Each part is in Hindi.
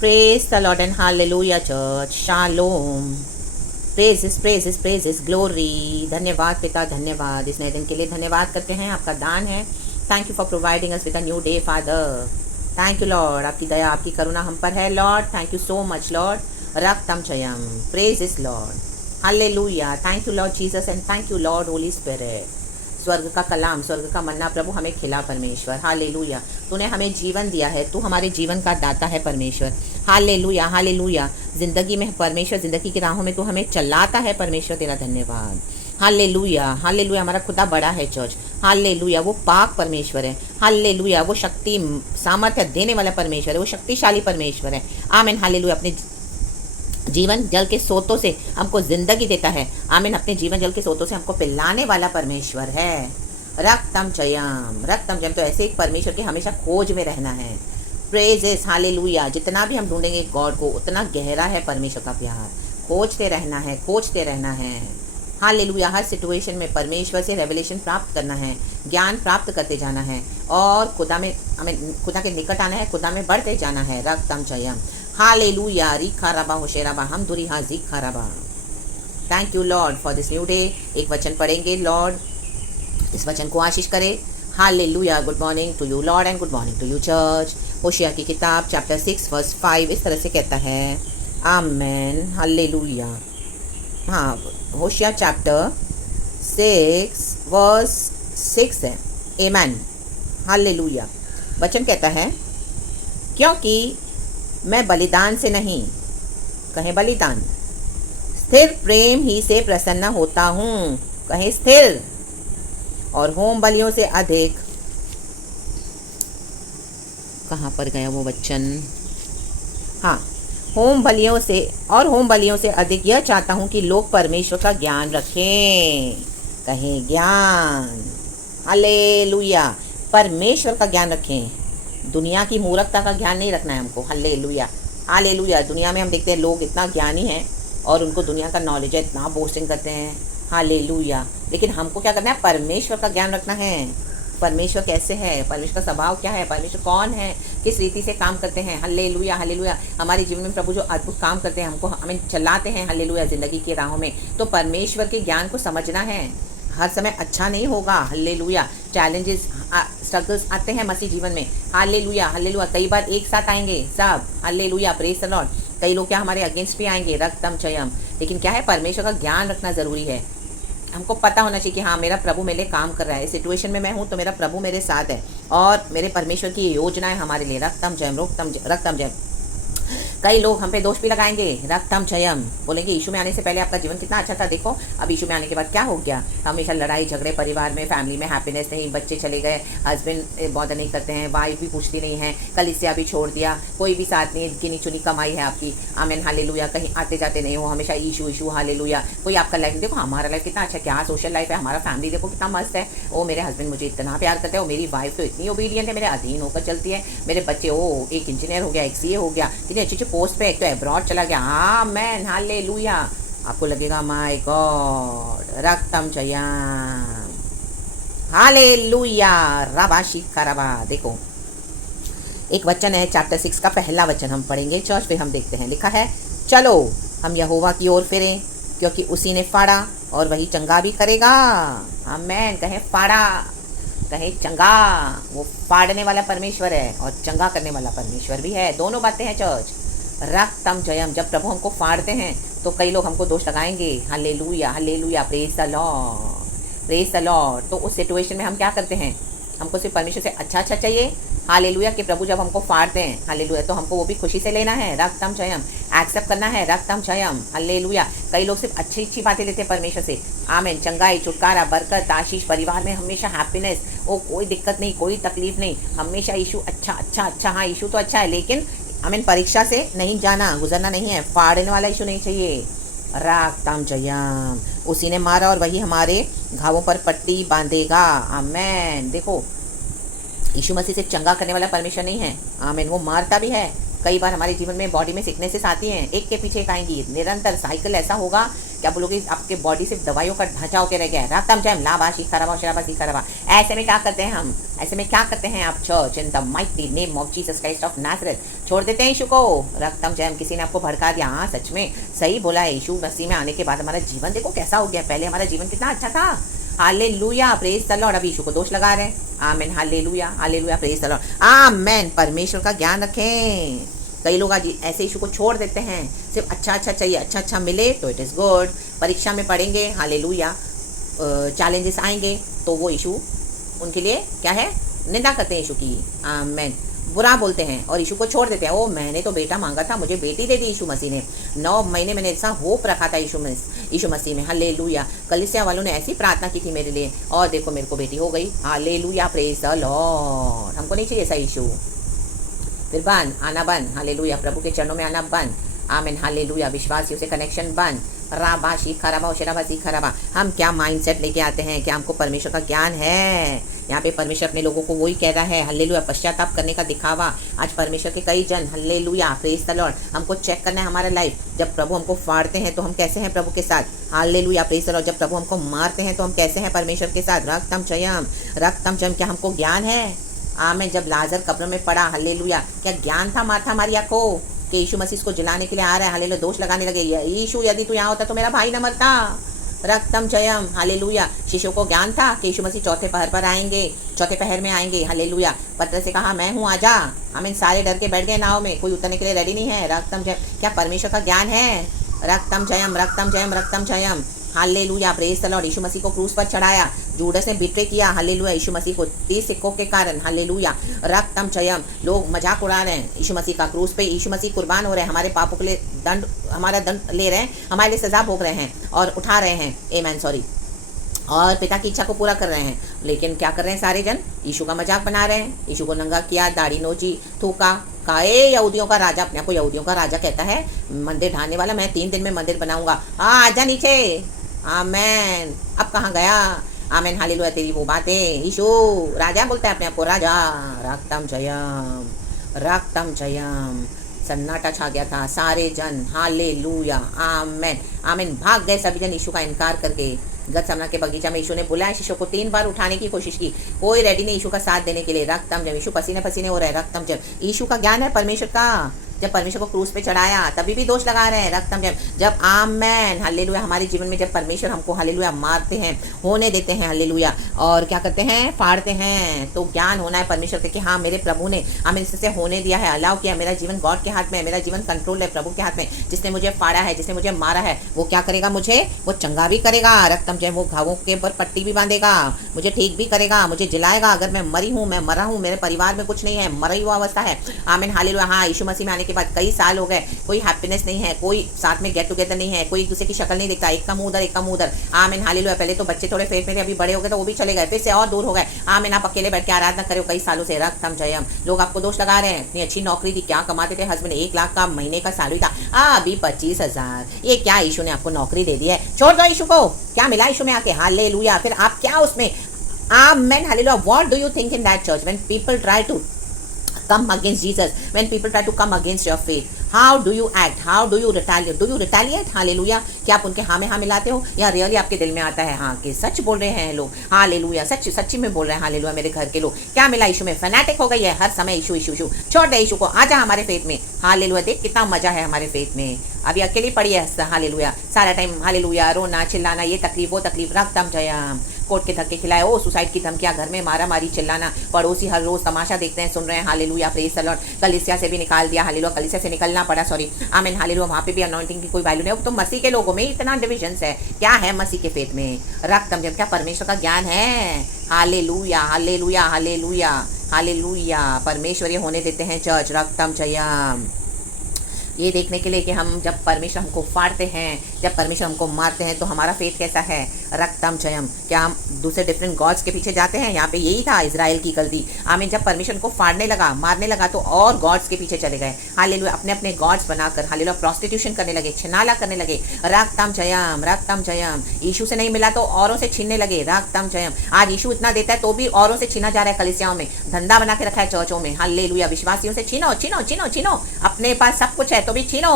Praise the Lord and hallelujah church. Shalom. Praises, praises, praises, glory. धन्यवाद पिता, धन्यवाद इस नए दिन के लिए धन्यवाद करते हैं, आपका दान है. Thank you for providing us with a new day Father. Thank you Lord, आपकी दया आपकी करुणा हम पर है Lord. Thank you so much Lord. रक्तम जयम. Praise is Lord. Hallelujah. Thank you Lord Jesus and thank you Lord Holy Spirit. स्वर्ग का कलाम, स्वर्ग का मन्ना प्रभु हमें खिला परमेश्वर. हालेलुया. तूने हमें जीवन दिया है, तू हमारे जीवन का दाता है परमेश्वर. Hallelujah, hallelujah. जिंदगी में परमेश्वर, जिंदगी की राहों में तू हमें चलाता है परमेश्वर, तेरा धन्यवाद. Hallelujah, hallelujah. हमारा खुदा बड़ा है चर्च. हालेलुया. वो पाक परमेश्वर है. हालेलुया. वो शक्ति सामर्थ्य देने वाला परमेश्वर है, वो शक्तिशाली परमेश्वर है. आमीन. हालेलुया. अपने जीवन जल के सोतों से हमको जिंदगी देता है. आमीन. अपने जीवन जल के सोतों से हमको पिलाने वाला परमेश्वर है. रक्तम जयम. रक्तम जयम. तो ऐसे एक परमेश्वर के हमेशा खोज में रहना है. प्रेजेस. हालेलुया. जितना भी हम ढूंढेंगे गॉड को, उतना गहरा है परमेश्वर का प्यार. खोजते रहना है, खोजते रहना है. हालेलुया. हर सिचुएशन में परमेश्वर से रेवलेशन प्राप्त करना है, ज्ञान प्राप्त करते जाना है और खुदा में हमें खुदा के निकट आना है, खुदा में बढ़ते जाना है. रक्तम जयम. हालेलुया. रिखा रबा होशेराबा हम दुरी हाजी खराबा. Thank you Lord for this new day. एक वचन पढ़ेंगे लॉर्ड, इस वचन को आशीष करे. Hallelujah. Good morning to you Lord and good morning to you church. होशिया की किताब चैप्टर 6 वर्स 5 इस तरह से कहता है. आमेन. हालेलुया. हाँ, होशिया चैप्टर 6 वर्स 6 है. आमेन. हालेलुया. वचन कहता है, क्योंकि मैं बलिदान से नहीं, कहें बलिदान, स्थिर प्रेम ही से प्रसन्न होता हूँ. कहें स्थिर. और होम बलियों से अधिक, कहाँ पर गया वो वचन. हाँ, होम बलियों से अधिक यह चाहता हूँ कि लोग परमेश्वर का ज्ञान रखें. कहें ज्ञान. हालेलुया. परमेश्वर का ज्ञान रखें. दुनिया की मूर्खता का ज्ञान नहीं रखना है हमको. Hallelujah, hallelujah. दुनिया में हम देखते हैं लोग इतना ज्ञानी हैं और उनको दुनिया का नॉलेज है, इतना बोस्टिंग करते हैं. हालेलुया. लेकिन हमको क्या करना है? परमेश्वर का ज्ञान रखना है. परमेश्वर कैसे है, परमेश्वर का स्वभाव क्या है, परमेश्वर कौन है, किस रीति से काम करते हैं. Hallelujah, hallelujah. हमारे जीवन में प्रभु जो अद्भुत काम करते हैं, हमको हमें चलाते हैं. हालेलुया. जिंदगी की राहों में तो परमेश्वर के ज्ञान को समझना है. हर समय अच्छा नहीं होगा. हालेलुया. चैलेंजेस, स्ट्रगल्स आते हैं मसीह जीवन में. Hallelujah, hallelujah. कई बार एक साथ आएंगे सब. हालेलुया. Praise the Lord. कई लोग क्या हमारे अगेंस्ट भी आएंगे. रक्तम जयम. लेकिन क्या है, परमेश्वर का ज्ञान रखना जरूरी है. हमको पता होना चाहिए कि हाँ, मेरा प्रभु मेरे लिए काम कर रहा है. इस सिचुएशन में मैं हूँ तो मेरा प्रभु मेरे साथ है और मेरे परमेश्वर की योजना है हमारे लिए. रक्तम जयम, रक्तम जयम. कई लोग हम पे दोष भी लगाएंगे. रक्तम जयम. बोलेंगे यीशु में आने से पहले आपका जीवन कितना अच्छा था, देखो अब यीशु में आने के बाद क्या हो गया. हमेशा लड़ाई झगड़े, परिवार में फैमिली में हैप्पीनेस नहीं, बच्चे चले गए, हस्बैंड बॉदर नहीं करते हैं, वाइफ भी पूछती नहीं है, कलीसिया भी छोड़ दिया, कोई भी साथ नहीं, गिनी चुनी कमाई है आपकी. आमीन. हालेलुया. कहीं आते जाते नहीं हो, हमेशा इशू इशू. हालेलुया. कोई आपका लाइफ देखो, हमारा लाइफ कितना अच्छा, क्या सोशल लाइफ है, हमारा फैमिली देखो कितना मस्त है. ओ मेरे हस्बैंड मुझे इतना प्यार करते हैं, मेरी वाइफ तो इतनी ओबीडियंट है, मेरे अधीन होकर चलती है, मेरे बच्चे ओ एक इंजीनियर हो गया, एक सीए हो गया, इतनी अच्छी अच्छी पोस्ट पे, एक तो अब्रॉड चला गया. आमेन. हालेलुया. आपको लगेगा माय गॉड. रक्तम जयम. हालेलुया. रबाशी करबा. देखो एक वचन है चैप्टर 6 का पहला वचन हम पढ़ेंगे चर्च, फिर हम देखते हैं. लिखा है, चलो हम यहोवा की ओर फिरें, क्योंकि उसी ने फाड़ा और वही चंगा भी करेगा. आमेन. कहें फाड़ा, कहें चंगा. वो फाड़ने वाला परमेश्वर है और चंगा करने वाला परमेश्वर भी है. दोनों बातें हैं चर्च. रक्तम जयम. जब प्रभु हमको फाड़ते हैं तो कई लोग हमको दोष लगाएंगे. Hallelujah, hallelujah. Praise the Lord, praise the Lord. तो उस सिचुएशन में हम क्या करते हैं? हमको सिर्फ परमेश्वर से अच्छा अच्छा चाहिए. हालेलुया. कि प्रभु जब हमको फाड़ते हैं, हालेलुया, तो हमको वो भी खुशी से लेना है. रक्तम जयम. एक्सेप्ट करना है. रक्तम जयम. हालेलुया. कई लोग सिर्फ अच्छी अच्छी बातें लेते हैं परमेश्वर से. आमीन. चंगाई, छुटकारा, बरकत, आशीष, परिवार में हमेशा हैप्पीनेस, वो कोई दिक्कत नहीं, कोई तकलीफ नहीं, हमेशा यीशु अच्छा अच्छा अच्छा. हाँ, यीशु तो अच्छा है, लेकिन हमें परीक्षा से नहीं जाना, गुजरना नहीं है. फाड़ने वाला यीशु नहीं चाहिए. रक्तम जयम. उसी ने मारा और वही हमारे घावों पर पट्टी बांधेगा. आमेन. देखो, यीशु मसीह सिर्फ चंगा करने वाला परमेश्वर नहीं है. आमीन. वो मारता भी है कई बार हमारे जीवन में बॉडी में सिकनेसेस आती हैं, एक के पीछे एक आएंगी, निरंतर साइकिल ऐसा होगा क्या बोलोगे, आपके बॉडी सिर्फ दवाइयों का ढांचा होकर रह गया है। रक्तम जयम लाभा शिखरवा शराबा शिखरवा। ऐसे में क्या करते हैं हम, ऐसे में क्या करते हैं आप, church in the mighty name of Jesus Christ of Nazareth छोड़ देते हैं यीशु को। रक्तम जयम। किसी ने आपको भड़का दिया, हाँ सच में सही बोला है, यीशु मसीह में आने के बाद हमारा जीवन देखो कैसा हो गया, पहले हमारा जीवन कितना अच्छा था। Hallelujah, praise the Lord. अभी यीशु को दोष लगा रहे हैं। Amen, hallelujah hallelujah, praise the Lord. Amen. परमेश्वर का ज्ञान रखें। कई लोग आज ऐसे यीशु को छोड़ देते हैं, सिर्फ अच्छा अच्छा चाहिए, अच्छा अच्छा मिले तो इट इज़ गुड। परीक्षा में पढ़ेंगे, हालेलुया, चैलेंजेस आएंगे तो वो यीशु उनके लिए क्या है, निंदा करते हैं यीशु की। आमेन। बुरा बोलते हैं और यीशु को छोड़ देते हैं। ओ मैंने तो बेटा मांगा था, मुझे बेटी दे दी यीशु मसीह ने। 9 महीने मैंने ऐसा होप रखा था यीशु मसीह में। हालेलुया। कलीसिया वालों ने ऐसी प्रार्थना की थी मेरे लिए और देखो मेरे को बेटी हो गई। Hallelujah, praise the Lord. हमको नहीं चाहिए ऐसा यीशु। फिर बन आना बन, हालेलुया, प्रभु के चरणों में आना बन। आमीन, हालेलुया, विश्वासियों से कनेक्शन बन। राबा शिखरबा शराबा शिखरबा। हम क्या माइंडसेट लेके आते हैं, क्या हमको परमेश्वर का ज्ञान है। यहाँ पे परमेश्वर अपने लोगों को वही कह रहा है, हालेलुया, पश्चाताप करने का दिखावा। आज परमेश्वर के कई जन, हालेलुया, प्रेज द लॉर्ड, हमको चेक करना है हमारा लाइफ। जब प्रभु हमको फाड़ते हैं तो हम कैसे हैं प्रभु के साथ, हालेलुया, प्रेज द लॉर्ड। जब प्रभु हमको मारते हैं तो हम कैसे हैं परमेश्वर के साथ। रक्तम जयम, रक्तम जयम। क्या हमको ज्ञान है। आमीन। जब लाजर कब्र में पड़ा, हालेलुया, क्या ज्ञान था माथा हमारी आंखों कि यीशु मसीह को जलाने के लिए आ रहा है। हालेलुया, दोष लगाने लगे, यीशु यदि तू यहाँ होता तो मेरा भाई न मरता। रक्तम जयम, हालेलुया। शिष्यों को ज्ञान था कि यीशु मसीह चौथे पहर पर आएंगे, चौथे पहर में आएंगे। हालेलुया। पत्र से कहा मैं हूँ, आजा। आमीन। सारे डर के बैठ गए नाव में, कोई उतरने के लिए रेडी नहीं है। रक्तम जयम। क्या परमेश्वर का ज्ञान है। रक्तम जयम, रक्तम जयम, रक्तम जयम। Hallelujah, praise the Lord. यीशु मसीह को क्रूस पर चढ़ाया, जूडस ने बिट्रे किया, हालेलुया, यीशु मसीह को 30 सिक्कों के कारण। हालेलुया, रक्तम जयम। लोग मजाक उड़ा रहे हैं यीशु मसीह का, क्रूस पे यीशु मसीह कुर्बान हो रहे हैं, हमारे पापों के लिए दंड, हमारा दंड ले रहे हैं, हमारे लिए सजा भोग रहे हैं और उठा रहे हैं, आमीन, सॉरी, और पिता की इच्छा को पूरा कर रहे हैं। लेकिन क्या कर रहे हैं सारे जन, यीशु का मजाक बना रहे हैं। यीशु को नंगा किया, दाढ़ी नोची, थूका, काए यहूदियों का राजा, अपने आप को यहूदियों का राजा कहता है, मंदिर ढाने वाला, मैं 3 दिन में मंदिर बनाऊंगा। हाँ आजा नीचे। आमेन। अब कहाँ गया। आमेन, हालेलुया, तेरी वो बातें। यीशु राजा बोलता है अपने आप को, राजा। रक्तम जयम, रक्तम जयम। सन्नाटा छा गया था, सारे जन हालेलुया, आमेन, आमेन, भाग गए सभी जन यीशु का इनकार करके। गतसमना के बगीचा में यीशु ने बुलाया, शिष्यों को 3 बार उठाने की कोशिश की, कोई रेडी नहीं यीशु का साथ देने के लिए। रक्तम जब, यीशु पसीने पसीने हो रहे हैं। रक्तम जब, यीशु का ज्ञान है परमेश्वर का। जब परमेश्वर को क्रूस पे चढ़ाया तभी भी दोष लगा रहे हैं। रक्तम जब आमेन, हालेलुया, हमारे जीवन में जब परमेश्वर हमको हालेलुया मारते हैं, होने देते हैं, हालेलुया, और क्या करते हैं, फाड़ते हैं, तो ज्ञान होना है परमेश्वर के कि हाँ मेरे प्रभु ने हमें इससे होने दिया है, अलाउ किया। मेरा जीवन गॉड के हाथ में है, मेरा जीवन कंट्रोल है प्रभु के हाथ में। जिसने मुझे फाड़ा है, जिसने मुझे मारा है, वो क्या करेगा, मुझे वो चंगा भी करेगा। रक्तम जब, वो घावों के ऊपर पट्टी भी बांधेगा, मुझे ठीक भी करेगा, मुझे जिलाएगा। अगर मैं मरी हूँ, मैं मरा हूँ, मेरे परिवार में कुछ नहीं है, मरी हुआ अवस्था है, आमीन, हालेलुया। हाँ, यीशु मसीह में आने के बाद कई साल गए, कोई हैप्पीनेस नहीं है, कोई साथ में गेट टुगेदर नहीं है, कोई एक दूसरे की शक्ल नहीं दिखता, एक का मुंह उधर, एक का मुंह उधर। आमीन, हालेलुया। पहले तो बच्चे थोड़े फेट में थे, अभी बड़े हो गए तो वो भी चले गए, फिर से और दूर हो गए। आमीन। आप अकेले बैठ के आराधना करो कई सालों से। रक्तम जयम। लोग आपको दोष लगा रहे हैं, इतनी अच्छी नौकरी थी, क्या कमाते थे हस्बैंड, 1 लाख का महीने का सैलरी था, अभी 25,000। ये क्या यीशु ने आपको नौकरी दे दी है, छोड़ दो यीशु को। क्या मिला यीशु में आके, हालेलुया। फिर आप क्या उसमें, आमीन, हालेलुया। What do you think in that church when people try to come against Jesus, when people try to come against your faith, how do you act, how do you retaliate, do you retaliate, hallelujah. क्या आप उनके हाँ में हाँ मिलाते हो, या रियली आपके दिल में आता है हाँ कि सच बोल रहे हैं लोग, हालेलुया, सच सच्ची में बोल रहे हैं, हालेलुया। मेरे घर के लोग क्या मिला यीशु में, फैनेटिक हो गई है, हर समय यीशु यीशु यीशु। छोड़ दे यीशु को, आजा हमारे फेथ में, हालेलुया। देख कितना मजा है हमारे फेथ में। अभी अकेली पड़ी है, हालेलुया, सारा टाइम, हालेलुया, रोना चिल्लाना, ये तकलीफ वो तकलीफ। रक्तम जयम। कोर्ट के धक्के खिलाए, ओ सुसाइड की धमकियां, घर में मारा मारी, चिल्लाना, पड़ोसी हर रोज तमाशा देखते हैं, सुन रहे हैं, हालेलुया, प्रेज द लॉर्ड। कलीसिया से भी निकाल दिया, हालेलुया, कलीसिया से निकलना पड़ा, सॉरी, आमीन, हालेलुया। वहाँ पे भी अनॉइंटिंग की कोई वैल्यू नहीं है। तो मसीह के लोगों में इतना डिविजन है, क्या है मसीह के फेथ में। रक्तम जब, क्या परमेश्वर का ज्ञान है, हालेलुया, हालेलुया, हालेलुया, हालेलुया। परमेश्वर ये होने देते हैं चर्च। रक्तम जयम, ये देखने के लिए कि हम जब परमेश्वर हमको फाड़ते हैं, जब परमेश्वर हमको मारते हैं, तो हमारा फेथ कैसा है। रक्तम जयम, क्या हम दूसरे डिफरेंट गॉड्स के पीछे जाते हैं। यहाँ पे यही था इजराइल की गलती। आमीन। जब परमेश्वर को फाड़ने लगा, मारने लगा, तो और गॉड्स के पीछे चले गए। हालेलुया। अपने अपने गॉड्स बनाकर हालेलुया प्रॉस्टिट्यूशन करने लगे, छिनाला करने लगे। रक्तम जयम, रक्तम जयम। यीशु से नहीं मिला तो औरों से छीनने लगे। रक्तम जयम। आज यीशु इतना देता है तो भी औरों से छीना जा रहा है। कलीसियाओं में धंधा बना के रखा है, चर्चों में। हालेलुया। विश्वासियों से छीनो छीनो छीनो छीनो। अपने पास सब कुछ है तो भी छीनो,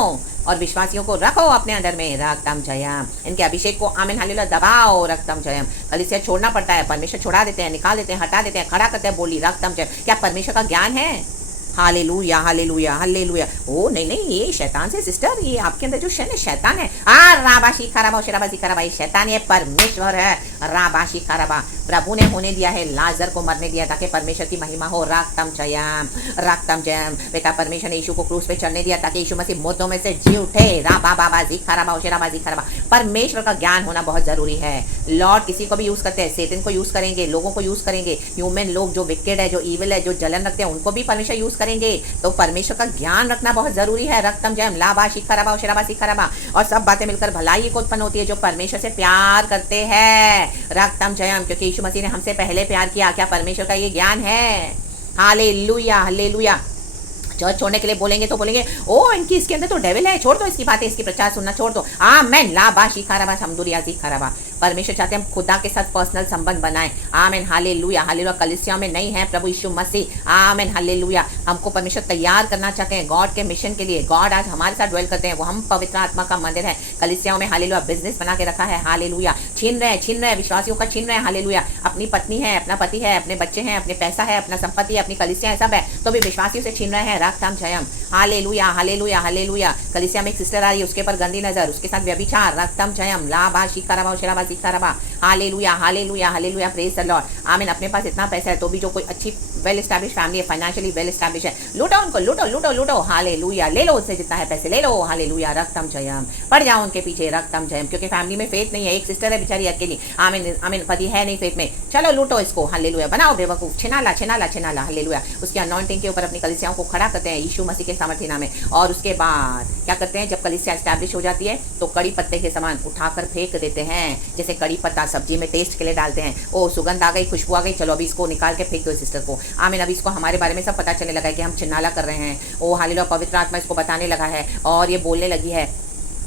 और विश्वासियों को रखो अपने अंदर में। रक्तम जयम। इनके अभिषेक को आमीन हालेलुया दबाओ। रक्तम जयम। कलीसिया छोड़ना पड़ता है, परमेश्वर छुड़ा देते हैं, निकाल देते हैं, हटा देते हैं, खड़ा करते हैं। बोली रक्तम जयम। क्या परमेश्वर का ज्ञान है। Hallelujah hallelujah hallelujah. ओ नहीं नहीं, ये शैतान से सिस्टर, ये आपके अंदर जो शैतान है। राबाशी खराबा शराबाजी खराबा, ये शैतान है, परमेश्वर है। राबाशी खराबा। प्रभु ने होने दिया है, लाजर को मरने दिया ताकि परमेश्वर की महिमा हो। रक्तम जयम, रक्तम जयम। बेटा परमेश्वर ने यीशु को क्रूस पे चढ़ने दिया ताकि यीशु मसीह मुर्दों में से जी उठे। राबाबाजी खराबा शराबाजी खराबा। परमेश्वर का ज्ञान होना बहुत जरूरी है। लॉर्ड किसी को भी यूज करते हैं, सेतन को यूज करेंगे, लोगों को यूज करेंगे, ह्यूमन लोग जो विकेड है, जो इविल है, जो जलन रखते हैं, उनको भी परमेश्वर यूज करेंगे। तो परमेश्वर का ज्ञान रखना बहुत जरूरी है। रक्तम जयम। लाभा शिखरबा शराबा शिखरबा। और सब बातें मिलकर भलाई को उत्पन्न होती है जो परमेश्वर से प्यार करते हैं। रक्तम जयम। क्योंकि यीशु मसीह ने हमसे पहले प्यार किया। क्या परमेश्वर का ये ज्ञान है। Hallelujah hallelujah. चर्च छोड़ने के लिए बोलेंगे तो बोलेंगे ओ इनकी इसके अंदर तो डेविल है, छोड़ दो इसकी बातें, इसकी प्रचार सुनना छोड़ दो। आमेन। लाभा शिखरबा समदुरिया शिखरबा। परमेश्वर चाहते हैं हम खुदा के साथ पर्सनल संबंध बनाएं। आमेन हालेलुया हालेलुया। कलीसिया में नहीं है प्रभु यीशु मसीह। Amen hallelujah. हमको परमेश्वर तैयार करना चाहते हैं गॉड के मिशन के लिए। गॉड आज हमारे साथ ड्वेल करते हैं, वो हम पवित्र आत्मा का मंदिर है। कलीसियाओं में हालेलुया बिजनेस बना के रखा है। हालेलुया। छीन रहे हैं विश्वासियों का, छीन रहे हैं। हालेलुया। अपनी पत्नी है, अपना पति है, अपने बच्चे हैं, अपने पैसा है, अपना संपत्ति है, अपनी कलीसिया है, सब है, तो भी विश्वासियों से छीन रहे हैं। रक्तम जयम। Hallelujah hallelujah hallelujah. कलीसिया में एक सिस्टर आ रही है, उसके पर गंदी नजर, उसके साथ व्यभिचार। रक्तम जयम। लाभा शिखरबा शराबा शिखरबा। Hallelujah hallelujah hallelujah. Praise the Lord. Amen. अपने पास इतना पैसा है तो भी जो कोई अच्छी वेल एस्टैब्लिश फैमिली है, फाइनेंशियली वेल एस्टैब्लिश है, लूटो उनको, लूटो लूटो लूटो। हालेलुया। ले लो उससे जितना है पैसे ले लो। हालेलुया। रक्तम जयम। पड़ जाओ उनके पीछे। रक्तम जयम। क्योंकि फैमिली में फेथ नहीं है, एक सिस्टर है बेचारी अकेली। आमीन आमीन। पति है नहीं फेथ में, चलो लूटो इसको। हालेलुया। बनाओ बेवकूफ, छिनाला छिनाला छिनाला। हालेलुया। उसकी अनॉइंटिंग के ऊपर अपनी कलीसियाओं को खड़ा करते हैं यीशु मसीह के सामर्थ्य नाम में। और उसके बाद क्या करते हैं, जब कलीसिया एस्टैब्लिश हो जाती है तो कड़ी पत्ते के समान उठाकर फेंक देते हैं। जैसे कड़ी पत्ता सब्जी में टेस्ट के लिए डालते हैं। ओ सुगंध आ गई, खुशबू आ गई, चलो अभी इसको निकाल के फेंक दो सिस्टर को। आमीन। अभी इसको हमारे बारे में सब पता चलने लगा है कि हम चिन्नाला कर रहे हैं। ओ हालेलुया। पवित्र आत्मा इसको बताने लगा है और ये बोलने लगी है।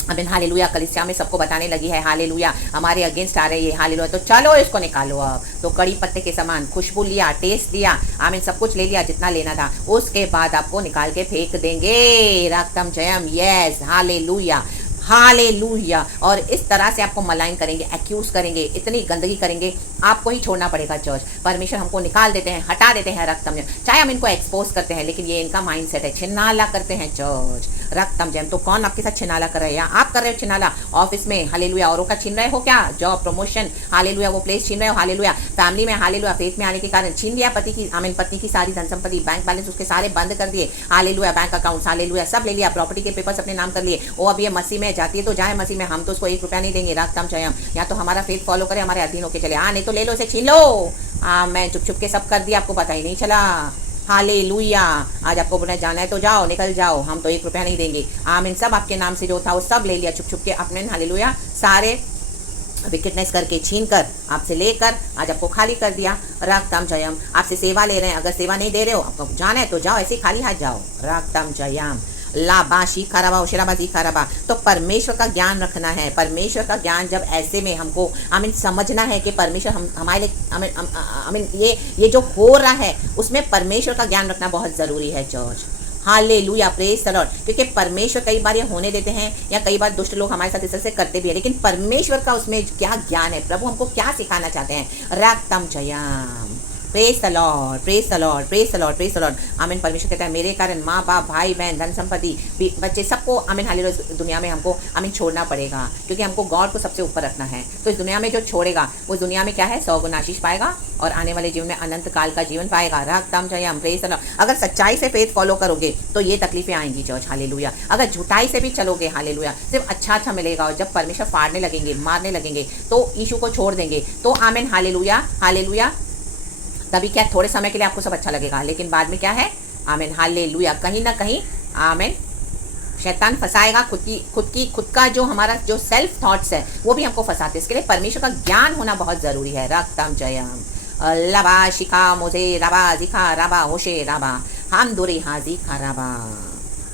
आमीन हालेलुया। कलीसिया में सबको बताने लगी है। हालेलुया। हमारे अगेंस्ट आ रही है। हालेलुया। तो चलो इसको निकालो अब। तो कड़ी पत्ते के समान खुशबू लिया, टेस्ट लिया, आमीन, सब कुछ ले लिया जितना लेना था। उसके बाद आपको निकाल के फेंक देंगे। रक्तम जयम। Yes hallelujah hallelujah. और इस तरह से आपको मलाइन करेंगे, एक्यूज करेंगे, इतनी गंदगी करेंगे, आपको ही छोड़ना पड़ेगा चर्च। परमेश्वर हमको निकाल देते हैं, हटा देते हैं। रक्तम जयम। चाहे हम इनको एक्सपोज करते हैं, लेकिन ये इनका माइंड सेट है, छिनाला करते हैं चर्च। रक्तम जयम। तो कौन आपके साथ छिनाला कर रहे हैं? आप कर रहे हो छिनाला ऑफिस में। हालेलुया। औरों का छीन रहे हो क्या? जॉब, प्रमोशन, हालेलुया, वो प्लेस छीन रहे हो। हालेलुया। फैमिली में हालेलुया फेथ में आने के कारण छीन लिया पति की, आमीन, पत्नी की सारी धन संपत्ति, बैंक बैलेंस उसके सारे बंद कर दिए। हालेलुया। बैंक अकाउंट हालेलुया सब ले लिया, प्रॉपर्टी के पेपर्स अपने नाम कर लिए। वो अब ये मसीह में जाती है तो जाए मसीह में, हम तो उसको 1 रुपया नहीं देंगे। रक्तम जयम। या तो हमारा फेथ फॉलो करे, हमारे अधीन होके चले। नहीं तो ले लो इसे, छीन लो। मैं चुप चुप के सब कर दिया, आपको पता ही नहीं चला। हालेलुया। आज आपको बोलना जाना है तो जाओ, निकल जाओ, हम तो 1 रुपया नहीं देंगे। आमीन। सब आपके नाम से जो था वो सब ले लिया चुप चुप के अपने। हालेलुया। सारे विकेटनेस करके छीन कर आपसे लेकर आज आपको खाली कर दिया। रक्तम जयम। आपसे सेवा ले रहे हैं, अगर सेवा नहीं दे रहे हो, आपको जाना है तो जाओ, ऐसे खाली हाथ जाओ। रक्तम जयम। लाबाशी खराबा उशराबाजी खराबा। तो परमेश्वर का ज्ञान रखना है। परमेश्वर का ज्ञान जब ऐसे में हमको आमीन समझना है कि परमेश्वर हम हमारे आमीन ये जो हो रहा है उसमें परमेश्वर का ज्ञान रखना बहुत ज़रूरी है church. Hallelujah. Praise the Lord. क्योंकि परमेश्वर कई बार ये होने देते हैं या कई बार दुष्ट लोग हमारे साथ इस तरह से करते भी है, लेकिन परमेश्वर का उसमें क्या ज्ञान है, प्रभु हमको क्या सिखाना चाहते हैं। रक्तम जयम। Praise the Lord, praise the Lord, praise the Lord, praise the Lord. Amen. परमेश्वर कहता है मेरे कारण माँ बाप, भाई बहन, धन संपत्ति, बच्चे, सबको आमीन हालेलुया दुनिया में हमको आमीन छोड़ना पड़ेगा, क्योंकि हमको गॉड को सबसे ऊपर रखना है। तो इस दुनिया में जो छोड़ेगा वो दुनिया में क्या है, 100 गुना आशीष पाएगा और आने वाले जीवन में अनंत काल का जीवन पाएगा। रक्तम जयम। Praise the Lord. अगर सच्चाई से फेथ फॉलो करोगे तो ये तकलीफें आएंगी चर्च। हालेलुया। अगर झूठाई से भी चलोगे, हालेलुया, सिर्फ अच्छा मिलेगा। और जब परमेश्वर फाड़ने लगेंगे, मारने लगेंगे, तो यीशु को छोड़ देंगे, तो आमीन हालेलुया हालेलुया, तभी क्या थोड़े समय के लिए आपको सब अच्छा लगेगा, लेकिन बाद में क्या है, आमीन हालेलुया, कहीं ना कहीं आमीन शैतान फंसाएगा, खुद का जो हमारा जो सेल्फ थॉट्स है वो भी हमको फंसाते हैं। इसके लिए परमेश्वर का ज्ञान होना बहुत ज़रूरी है। रक्तम जयम लबा शिखा मुझे रबा जिखा रबा होशे रबा हम दुरे हाजी खराबा।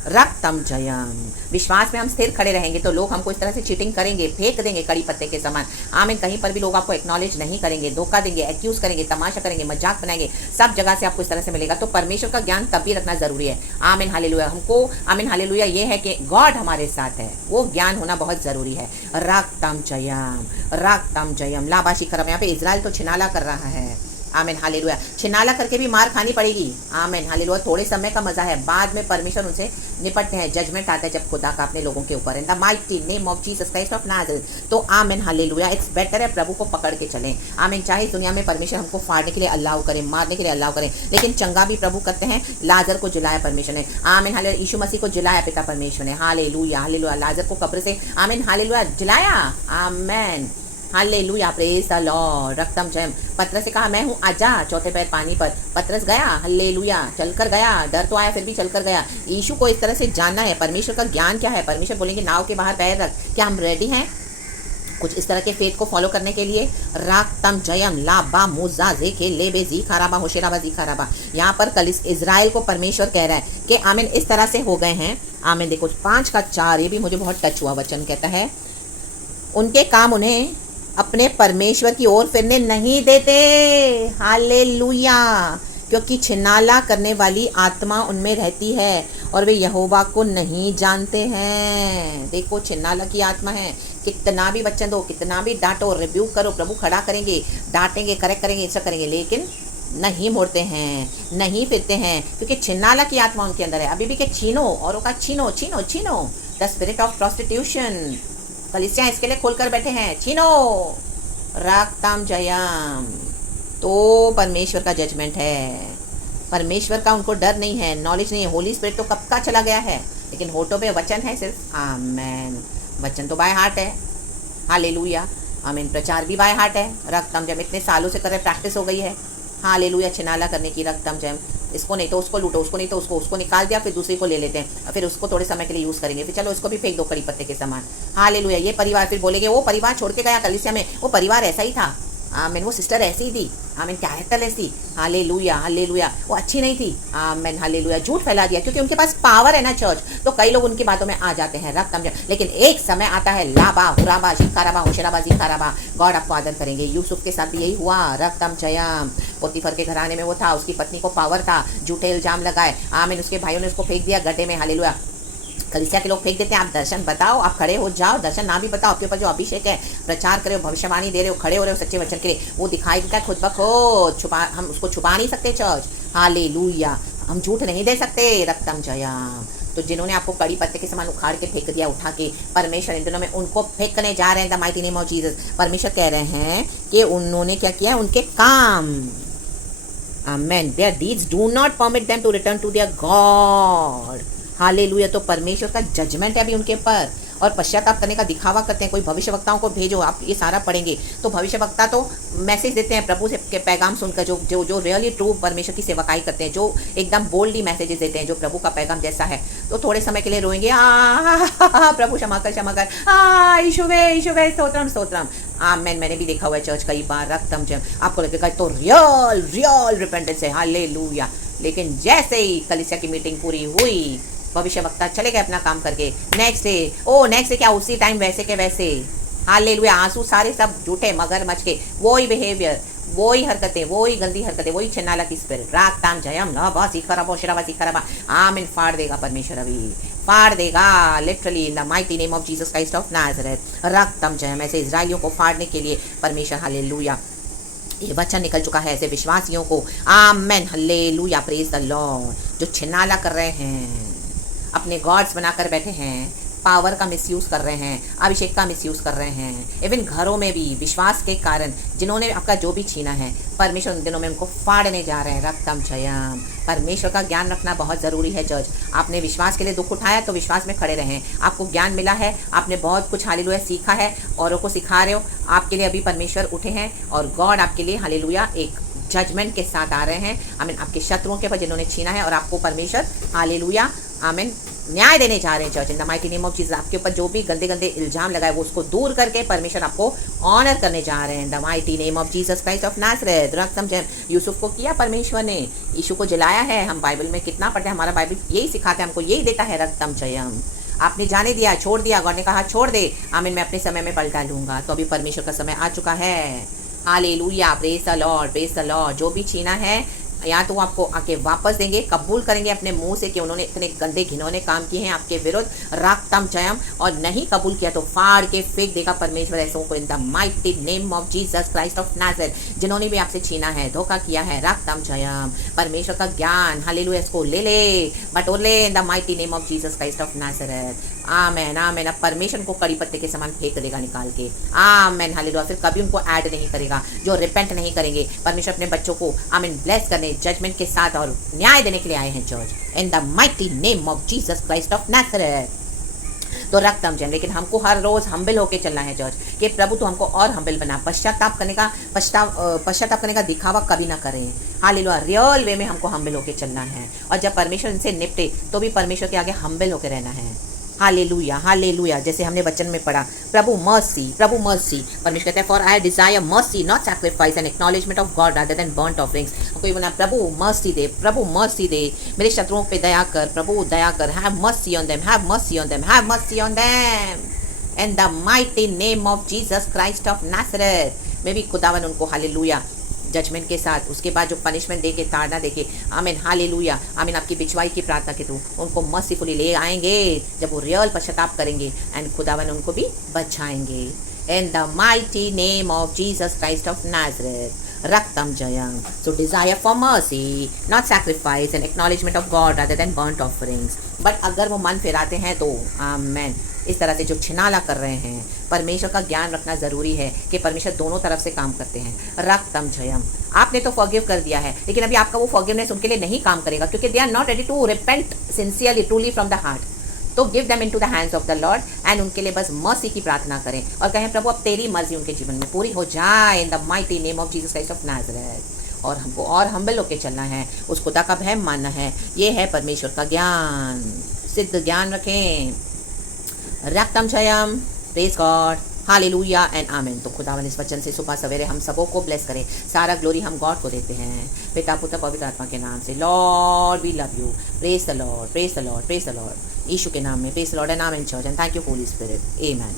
रक्तम जयम, विश्वास में हम स्थिर खड़े रहेंगे तो लोग हमको इस तरह से चीटिंग करेंगे, फेंक देंगे कड़ी पत्ते के समान। आमीन। कहीं पर भी लोग आपको एक्नॉलेज नहीं करेंगे, धोखा देंगे, एक्यूज करेंगे, तमाशा करेंगे, मजाक बनाएंगे, सब जगह से आपको इस तरह से मिलेगा। तो परमेश्वर का ज्ञान तब भी रखना जरूरी है। आमीन हालेलुया। हमको आमीन हालेलुया ये है कि गॉड हमारे साथ है, वो ज्ञान होना बहुत जरूरी है। रक्तम जयम, रक्तम जयम लाबा शिखरम। यहाँ पे इजराइल तो छिनाला कर रहा है। आमीन हालेलुया। छिनाला करके भी मार खानी पड़ेगी। आमीन हालेलुया। थोड़े समय का मजा है, बाद में परमेश्वर उनसे निपटते हैं। जजमेंट आता है जब खुदा का अपने लोगों के ऊपर। इन the mighty name of Jesus Christ of Nazareth. तो आमीन हालेलुया। इट्स बेटर है प्रभु को पकड़ के चलें। आमीन। चाहे इस दुनिया में परमेश्वर हमको फाड़ने के लिए अल्लाह करें, मारने के लिए अल्लाह करें, लेकिन चंगा भी प्रभु करते हैं। लाजर को जलाया परमेश्वर ने। आमीन हालेलुया। यीशु मसीह को जलाया पिता परमेश्वर ने। Hallelujah hallelujah. लाजर को कब्र से आमीन हालेलुया जलाया। Amen hallelujah. Praise the Lord. रक्तम जयम। पतरस से कहा मैं हूँ, आजा चौथे पैर पानी पर। पतरस गया, हालेलुया, चलकर गया। डर तो आया फिर भी चलकर गया। यीशु को इस तरह से जानना है। परमेश्वर का ज्ञान क्या है? परमेश्वर बोलेंगे नाव के बाहर पैर रख। क्या हम रेडी हैं कुछ इस तरह के फेथ को फॉलो करने के लिए? रक्तम जयम लाबा मुजा जेके लेबे जी खराबा होशेराबा जी खराबा। यहाँ पर कल इजराइल को परमेश्वर कह रहा है कि आमीन इस तरह से हो गए हैं। आमीन। देखो 5:4 ये भी मुझे बहुत टच हुआ। वचन कहता है उनके काम उन्हें अपने परमेश्वर की ओर फिरने नहीं देते। हालेलुया। क्योंकि छिनाला करने वाली आत्मा उनमें रहती है और वे यहोवा को नहीं जानते हैं। देखो छिनाला की आत्मा है। कितना भी वचन दो, कितना भी डांटो, रिब्यूक करो, प्रभु खड़ा करेंगे, डांटेंगे, करेक्ट करेंगे, ऐसा करेंगे, लेकिन नहीं मुड़ते हैं, नहीं फिरते हैं, क्योंकि छिनाला की आत्मा उनके अंदर है। अभी भी के छीनो, औरों का छीनो छीनो छीनो। The spirit of prostitution. कलीसिया इसके लिए खोलकर बैठे हैं, छीनो। रक्तम जयम। तो परमेश्वर का जजमेंट है। परमेश्वर का उनको डर नहीं है, नॉलेज नहीं है। होली स्पिरिट तो कब का चला गया है, लेकिन होठों पे वचन है सिर्फ। आमेन। वचन तो बाय हार्ट है। हालेलुया। आमीन। प्रचार भी बाय हार्ट है। रक्तम जयम इतने सालों से कर रहे, प्रैक्टिस हो गई है। हालेलुया। छिनाला करने की। रक्तम जयम। इसको नहीं तो उसको लूटो, उसको नहीं तो उसको निकाल दिया, फिर दूसरे को ले लेते हैं, फिर उसको थोड़े समय के लिए यूज़ करेंगे, फिर चलो इसको भी फेंक दो कड़ी पत्ते के समान। हालेलुया। ये परिवार, फिर बोलेंगे वो परिवार छोड़ के गया कलीसिया में, वो परिवार ऐसा ही था। आमीन। वो सिस्टर ऐसी ही थी। आमीन। कैरेक्टर ऐसी। Hallelujah hallelujah. वो अच्छी नहीं थी। आमीन हालेलुया। झूठ फैला दिया, क्योंकि उनके पास पावर है ना चर्च, तो कई लोग उनकी बातों में आ जाते हैं। रक्तम जयम। लेकिन एक समय आता है लाबा हुराबा शिकाराबा होशराबा जिकाराबा। गॉड आपको आदर करेंगे। यूसुफ के साथ भी यही हुआ। रक्तम जयम। पोतीफर के घराने में वो था, उसकी पत्नी को पावर था, झूठे इल्जाम लगाए। आमीन। उसके भाइयों ने उसको फेंक दिया गड्ढे में। हालेलुया। कलीसिया के लोग फेंक देते हैं। आप दर्शन बताओ, आप खड़े हो जाओ, दर्शन ना भी बताओ, आपके ऊपर जो अभिषेक है, प्रचार करे हो, भविष्यवाणी दे रहे हो, खड़े हो रहे हो सच्चे वचन के लिए, वो दिखाई देता है खुद ब खुद। छुपा, हम उसको छुपा नहीं सकते चर्च। हालेलुया। हम झूठ नहीं दे सकते। रक्तम जयम। तो जिन्होंने आपको कड़ी पत्ते के समान उखाड़ के फेंक दिया उठा के, परमेश्वर इन दिनों में उनको फेंकने जा रहे हैं। The mighty name of Jesus. परमेश्वर कह रहे हैं कि उन्होंने क्या किया, उनके काम। Amen. Their deeds do not permit them to return to their God. Hallelujah. तो परमेश्वर का जजमेंट है अभी उनके ऊपर, और पश्चाताप करने का दिखावा करते हैं। कोई भविष्यवक्ताओं को भेजो, आप ये सारा पढ़ेंगे तो भविष्यवक्ता तो मैसेज देते हैं प्रभु से के पैगाम सुनकर, जो जो जो रियली ट्रू परमेश्वर की सेवकाई करते हैं, जो एकदम बोल्डली मैसेजेस देते हैं, जो प्रभु का पैगाम जैसा है। तो थोड़े समय के लिए रोएंगे, प्रभु क्षमा कर क्षमा कर, ईशुवे स्तोत्रम स्तोत्रम। आमेन। मैंने भी देखा हुआ है चर्च कई बार। रक्तम जयम। आपको लगेगा तो रियल रिपेंटेंस है। हालेलुया। लेकिन जैसे ही कलीसिया की मीटिंग पूरी हुई, भविष्यवक्ता चले गए अपना काम करके। नेक्स्ट डे क्या उसी टाइम वैसे के वैसे। हालेलुया। आंसू सारे सब झूठे मगरमच्छ के, वही बिहेवियर, वही हरकतें, वही गंदी हरकतें, वही छिनाला की स्पिरिट। रागताम जयम लाबा सिखराबा शिराबा सिखराबा। आमीन। फाड़ देगा परमेश्वर, अभी फाड़ देगा literally in the mighty name of Jesus Christ of Nazareth. रक्तम जयम। ऐसे इजराइलियों को फाड़ने के लिए परमेश्वर हालेलुया ये वचन निकल चुका है ऐसे विश्वासियों को। Amen hallelujah. Praise the Lord. जो छिनाला कर रहे हैं, अपने गॉड्स बनाकर बैठे हैं, पावर का मिसयूज़ कर रहे हैं, अभिषेक का मिसयूज़ कर रहे हैं, इवन घरों में भी विश्वास के कारण जिन्होंने आपका जो भी छीना है, परमेश्वर उन दिनों में उनको फाड़ने जा रहे हैं। रक्तम जयम। परमेश्वर का ज्ञान रखना बहुत ज़रूरी है चर्च। आपने विश्वास के लिए दुख उठाया तो विश्वास में खड़े रहें। आपको ज्ञान मिला है, आपने बहुत कुछ हालेलुया सीखा है, औरों को सिखा रहे हो, आपके लिए अभी परमेश्वर उठे हैं और गॉड आपके लिए हालेलुया एक जजमेंट के साथ आ रहे हैं। आमीन। आपके शत्रुओं के ऊपर जिन्होंने छीना है, और आपको परमेश्वर हालेलुया आमीन न्याय देने जा रहे हैं church in the mighty name of Jesus. आपके ऊपर जो भी गंदे गंदे इल्जाम लगाए वो उसको दूर करके परमेश्वर आपको ऑनर करने जा रहे हैं the mighty name of Jesus Christ of Nazareth. रक्तम जयम। यूसुफ को किया परमेश्वर ने, यीशु को जलाया है। हम बाइबल में कितना पढ़ते हैं, हमारा बाइबल यही सिखाता है, हमको यही देता है रक्तम जयम। आपने जाने दिया, छोड़ दिया, गॉड ने कहा छोड़ दे, आमीन, मैं अपने समय में पलटा लूंगा। तो अभी परमेश्वर का समय आ चुका है। Hallelujah, praise the Lord, praise the Lord. जो भी छीना है या तो आपको आके वापस देंगे, कबूल करेंगे अपने मुंह से कि उन्होंने इतने गंदे घिनौने काम किए हैं आपके विरुद्ध, राक्तम जयम। और नहीं कबूल किया तो फाड़ के फेंक देगा परमेश्वर ऐसों को इन the mighty name of Jesus Christ of Nazareth. जिन्होंने भी आपसे छीना है, धोखा किया है, राक्तम जयम। परमेश्वर का ज्ञान, हालेलुया, इसको ले ले, बटोर ले in the mighty name of Jesus Christ of Nazareth. Amen, amen. अब परमेश्वर को कड़ी पत्ते के समान फेंक देगा निकाल के। आमेन, हालेलुया। फिर कभी उनको ऐड नहीं करेगा। जो रिपेंट नहीं करेंगे, परमेश्वर अपने बच्चों को आमीन ब्लेस करने, जजमेंट के साथ और न्याय देने के लिए आए हैं church in the mighty name of Jesus Christ of Nazareth. तो रक्तम जन, लेकिन हमको हर रोज हम्बल होके चलना है चर्च कि प्रभु तो हमको और हम्बल बना। पश्चाताप करने का दिखावा कभी ना करें। हालेलुया, रियल वे में हमको हम्बल होके चलना है। और जब परमेश्वर इनसे निपटे तो भी परमेश्वर के आगे हम्बल होके रहना है। Hallelujah, hallelujah. जैसे हमने वचन में पढ़ा, प्रभु मर्सी, प्रभु मर्सी। परमेश्वर कहते हैं for I Dzire mercy not sacrifice and acknowledgement of God rather than burnt offerings. कोई बोला प्रभु मर्सी दे, प्रभु मर्सी दे, मेरे शत्रुओं पे दया कर, प्रभु दया कर। Have mercy on them, have mercy on them, have mercy on them in the mighty name of Jesus Christ of Nazareth. मैं भी खुदावन उनको हालेलुया जजमेंट के साथ, उसके बाद जो पनिशमेंट देके, ताड़ना देके, आमीन, हालेलुया, आमीन, आपकी बिछवाई की प्रार्थना के थ्रू उनको मर्सीफुली ले आएंगे जब वो रियल पश्चाताप करेंगे एंड खुदावन उनको भी बचाएंगे in the mighty name of Jesus Christ of Nazareth. रक्तम जयम। So desire for mercy not sacrifice and acknowledgement of God rather than burnt offerings. But अगर वो मन फिराते हैं तो आमेन, इस तरह से जो छिनाला कर रहे हैं, परमेश्वर का ज्ञान रखना ज़रूरी है कि परमेश्वर दोनों तरफ से काम करते हैं। रक्तम जयम। आपने तो फॉरगिव कर दिया है, लेकिन अभी आपका वो फॉरगिवनेस उनके लिए नहीं काम करेगा क्योंकि they are not ready to repent sincerely, truly from the heart. तो give them into the hands of the Lord and उनके लिए बस मर्सी की प्रार्थना करें और कहें प्रभु अब तेरी मर्जी उनके जीवन में पूरी हो जाए इन the mighty name of Jesus Christ of Nazareth. और हमको और हम्बल होके चलना है, उस खुदा का भय मानना है। ये है परमेश्वर का ज्ञान, सिद्ध ज्ञान रखें। रक्तम जयम, प्रेज गॉड, हालेलुया एंड आमेन। तो खुदावन इस वचन से सुबह सवेरे हम सबों को ब्लेस करें। सारा ग्लोरी हम गॉड को देते हैं, पिता पुत्र पवित्र आत्मा के नाम से। Lord we love you, praise the Lord, praise the Lord, praise the Lord. यीशु के नाम में praise the Lord and amen church and thank you Holy Spirit, amen.